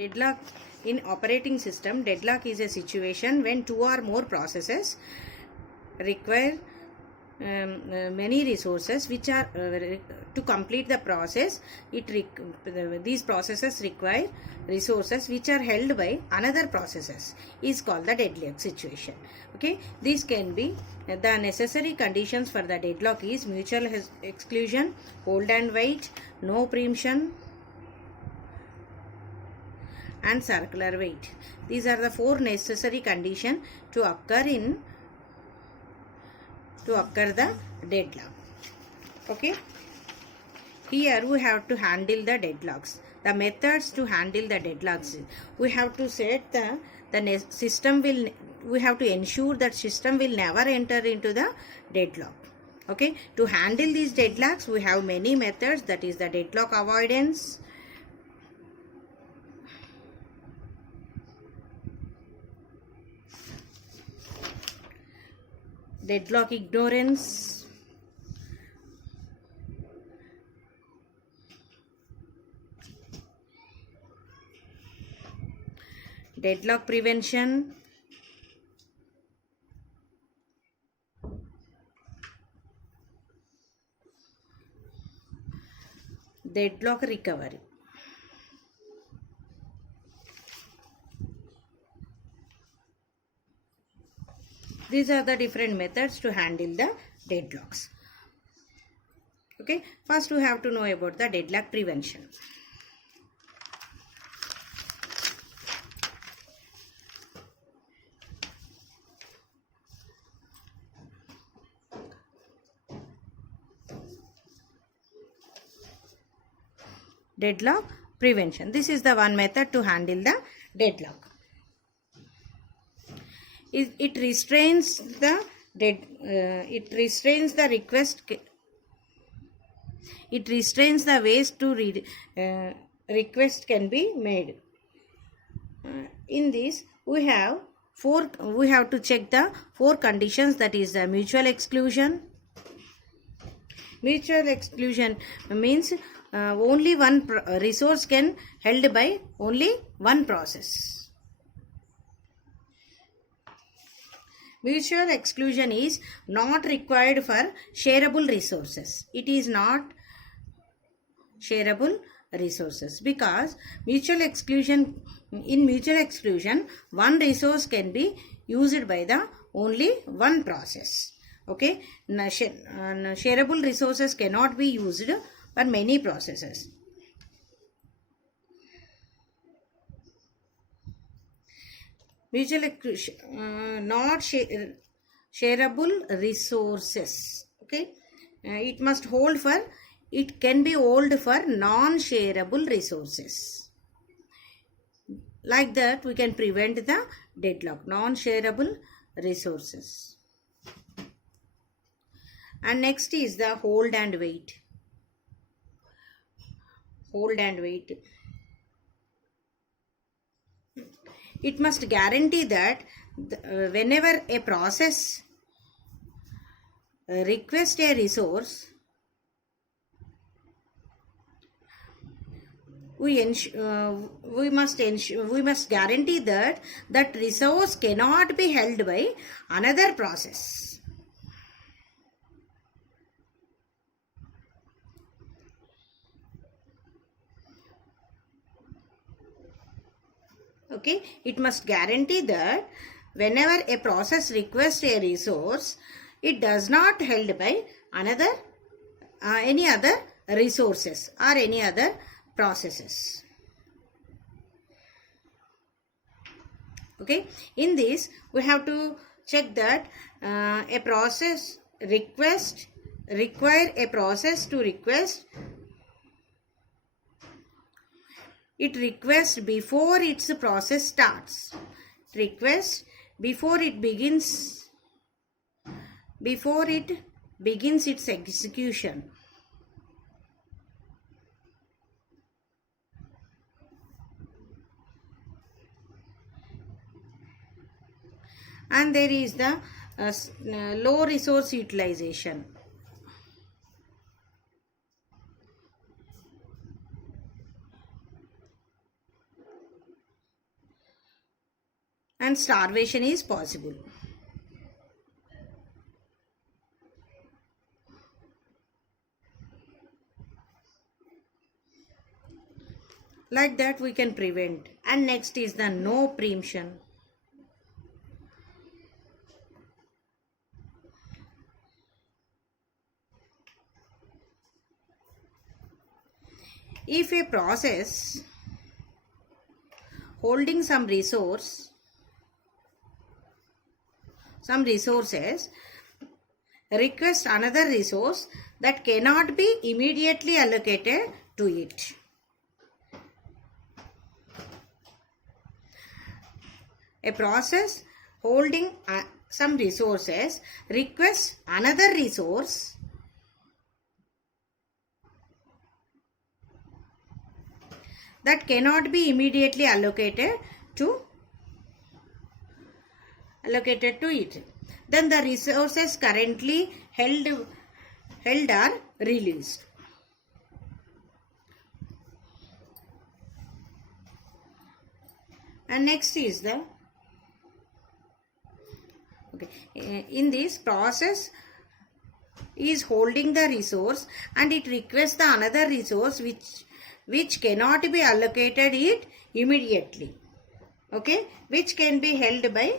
Deadlock in operating system, deadlock is a situation when two or more processes require many resources which are to complete the process. These processes require resources which are held by another processes is called the deadlock situation. Okay, these can be the necessary conditions for the deadlock is mutual exclusion, hold and wait, no preemption, and circular wait. These are the four necessary conditions to occur the deadlock. Okay, here we have to handle the deadlocks. The methods to handle the deadlocks, we have to set we have to ensure that system will never enter into the deadlock. Okay, to handle these deadlocks we have many methods, that is the deadlock avoidance, deadlock ignorance, deadlock prevention, deadlock recovery. These are the different methods to handle the deadlocks. Okay, first we have to know about the deadlock prevention. Deadlock prevention. This is the one method to handle the deadlock. It restrains the request. It restrains the ways to request can be made. In this we have to check the four conditions, that is the mutual exclusion. Mutual exclusion means only one resource can held by only one process. Mutual exclusion is not required for shareable resources. It is not shareable resources because in mutual exclusion one resource can be used by the only one process. Okay, shareable resources cannot be used for many processes. Mutual exclusion, not shareable resources. Okay, it can be hold for non-shareable resources. Like that we can prevent the deadlock, non-shareable resources. And next is the hold and wait. Hold and wait. It must guarantee that whenever a process requests a resource, we must guarantee that that resource cannot be held by another process. Okay, it must guarantee that whenever a process requests a resource, it does not held by any other resources or any other processes. Okay, in this we have to check that a process require a process to request. It requests before its process starts. Request before it begins its execution. And there is the low resource utilization. and starvation is possible. Like that we can prevent. And next is the no preemption. If a process holding some resources request another resource that cannot be immediately allocated to it. A process holding some resources requests another resource that cannot be immediately allocated to it. Then the resources currently held are released. And next is the in this process is holding the resource and it requests the another resource which cannot be allocated it immediately. Okay, which can be held by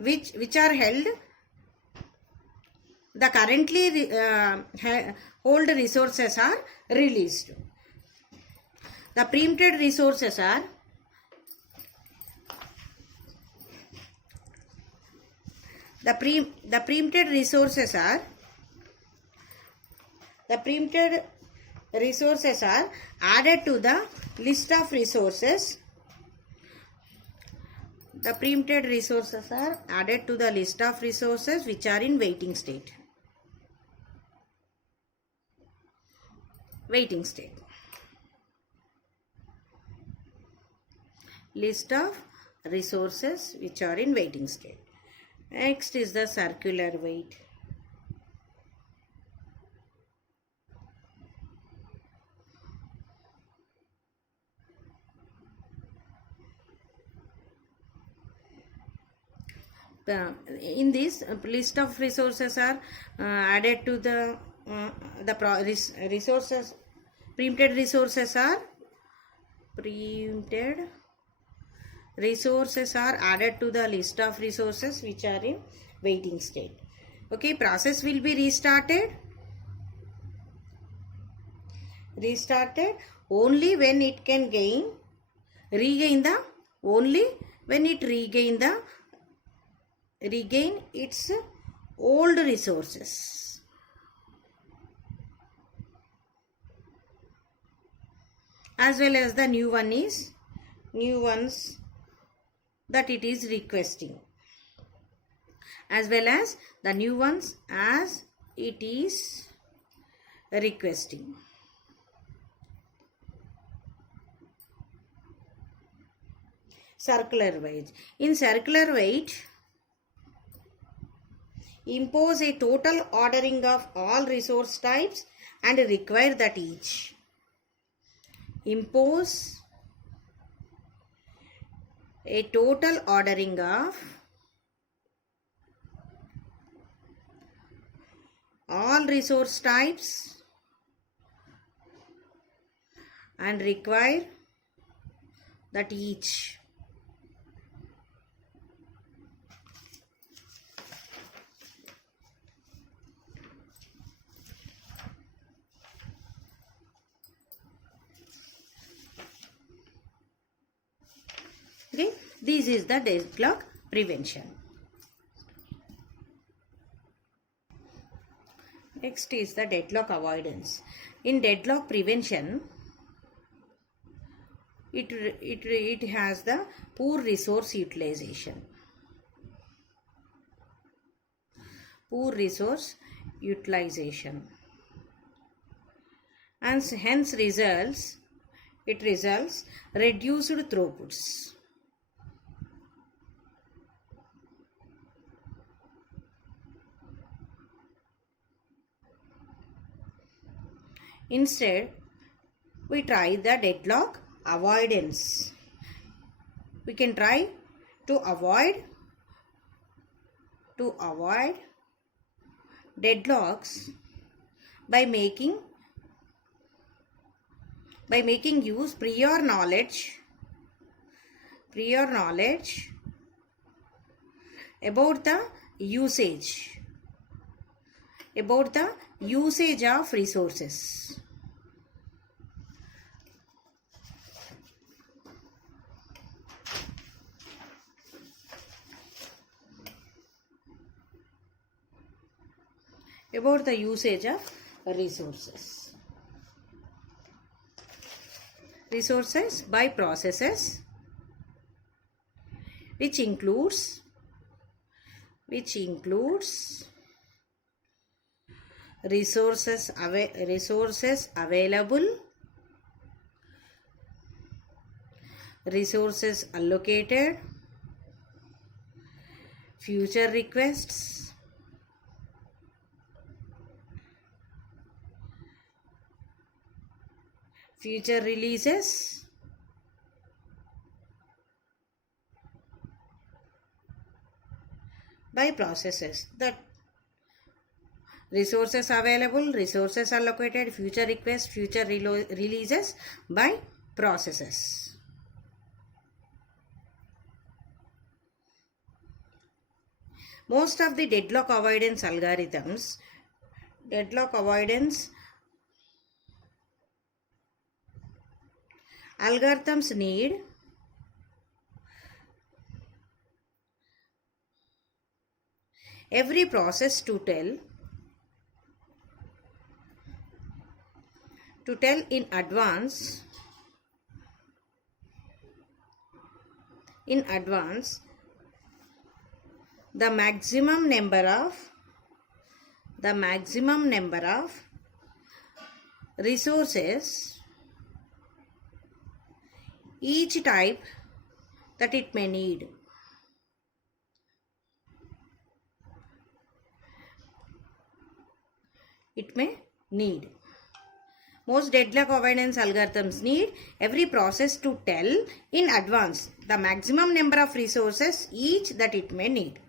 which are held the currently hold resources are released. The preempted resources are the preempted resources are added to the list of resources. The preempted resources are added to the list of resources which are in waiting state. List of resources which are in waiting state. Next is the circular wait. In this list of resources are added to the resources. Preempted resources are added to the list of resources which are in waiting state. Okay, process will be restarted only when it can regain its old resources. As well as the new ones that it is requesting, as well as the new ones as it is requesting. Circular wait. In circular wait, impose a total ordering of all resource types and require that each. Impose a total ordering of all resource types and require that each. Okay, this is the deadlock prevention. Next is the deadlock avoidance. In deadlock prevention, it has the poor resource utilization. And hence results reduced throughputs. Instead, we try the deadlock avoidance. We can try to avoid deadlocks by making use prior knowledge about the usage of resources. About the usage of resources by processes, which includes resources available, resources allocated, future requests, future releases, by processes. That resources available, resources allocated, future requests, future releases by processes. Most of the deadlock avoidance algorithms, need every process to tell in advance the maximum number of resources each type that it may need. Most deadlock avoidance algorithms need every process to tell in advance the maximum number of resources each that it may need.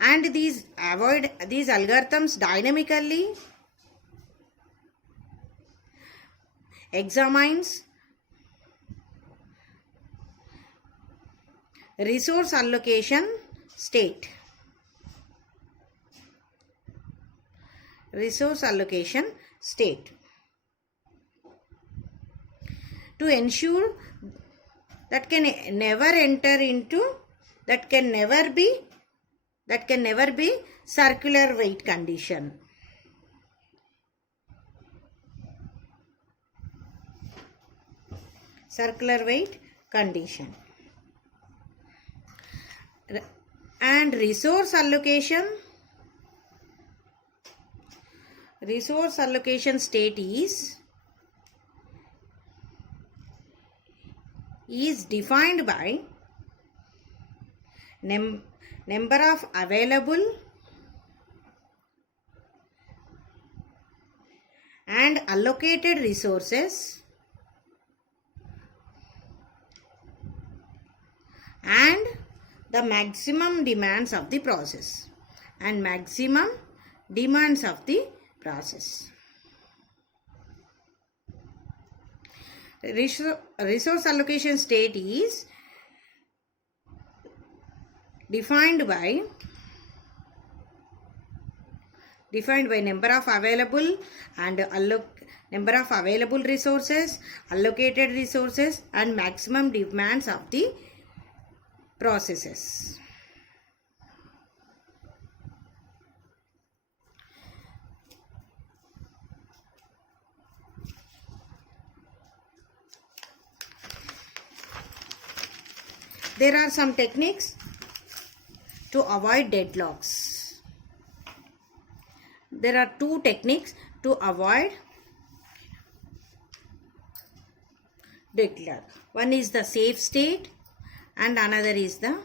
And these algorithms dynamically examines resource allocation state. To ensure that can never be circular weight condition. And resource allocation state is defined by number of available and allocated resources and the maximum demands of the process. Resource allocation state is defined by number of available and number of available resources, allocated resources, and maximum demands of the processes. There are some techniques to avoid deadlocks. There are two techniques to avoid deadlock. One is the safe state and another is the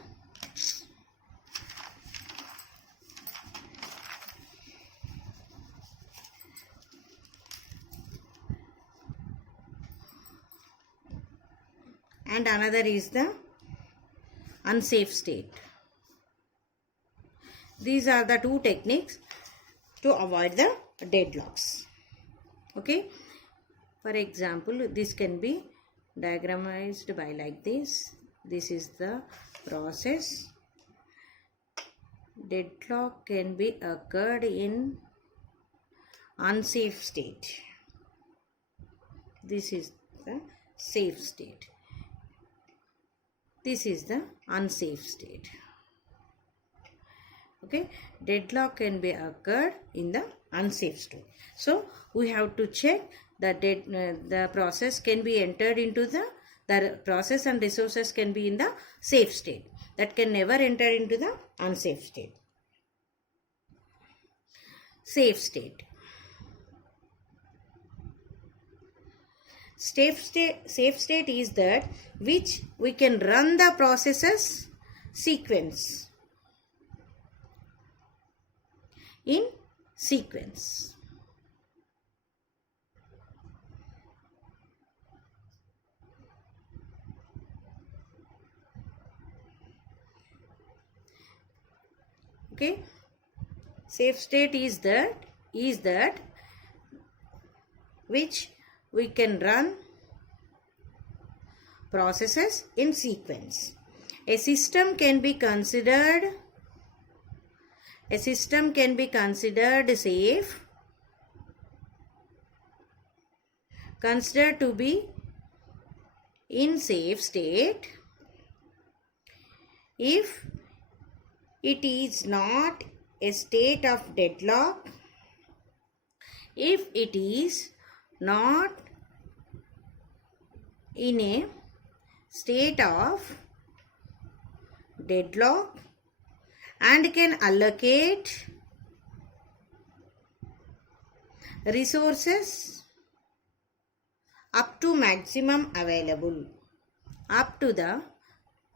unsafe state. These are the two techniques to avoid the deadlocks. Okay. For example, this can be diagramized by like this. This is the process. Deadlock can be occurred in unsafe state. This is the safe state. This is the unsafe state. Okay, deadlock can be occurred in the unsafe state. So we have to check that the process can be entered into the process and resources can be in the safe state. That can never enter into the unsafe state. Safe state. Safe state is that which we can run the processes sequence. In sequence. Okay, safe state is that which we can run processes in sequence. A system can be considered safe, considered to be in safe state if it is not a state of deadlock, if it is not in a state of deadlock and can allocate resources up to maximum available, up to the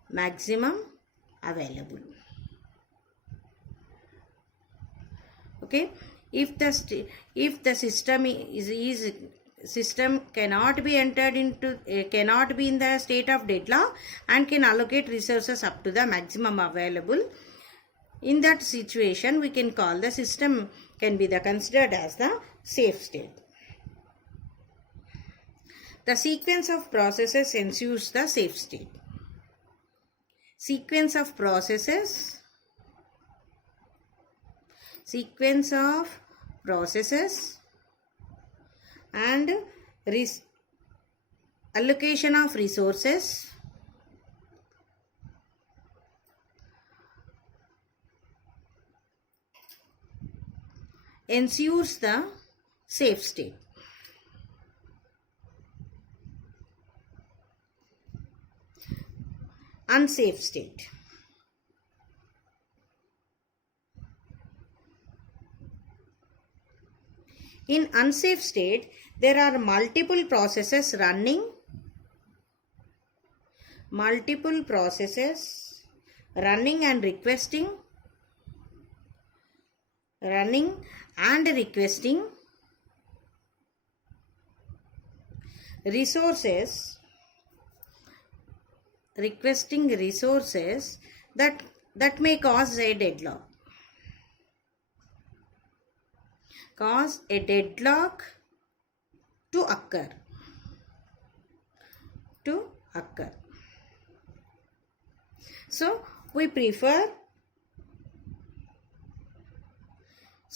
maximum available. Okay, if the system cannot be entered into cannot be in the state of deadlock and can allocate resources up to the maximum available, in that situation we can call the system can be considered as the safe state. The sequence of processes ensures the safe state. Sequence of processes and allocation of resources ensures the safe state. Unsafe state. In unsafe state, there are multiple processes running and requesting resources that may cause a deadlock. Cause a deadlock to occur. So we prefer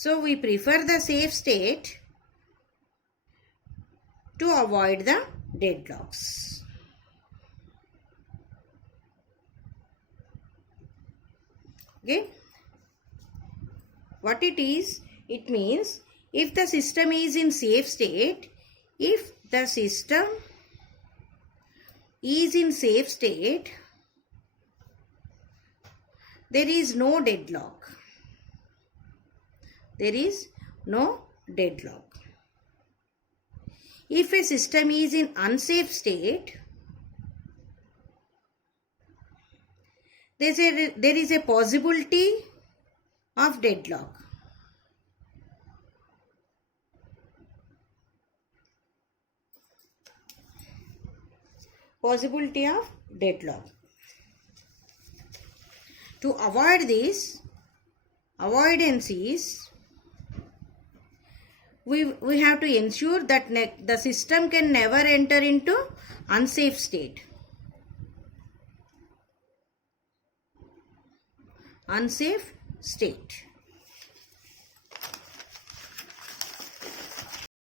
the safe state to avoid the deadlocks. Okay, what it is, it means if the system is in safe state, there is no deadlock. If a system is in unsafe state, there is a possibility of deadlock. To avoid this, avoidance is, we have to ensure that the system can never enter into unsafe state. Unsafe state.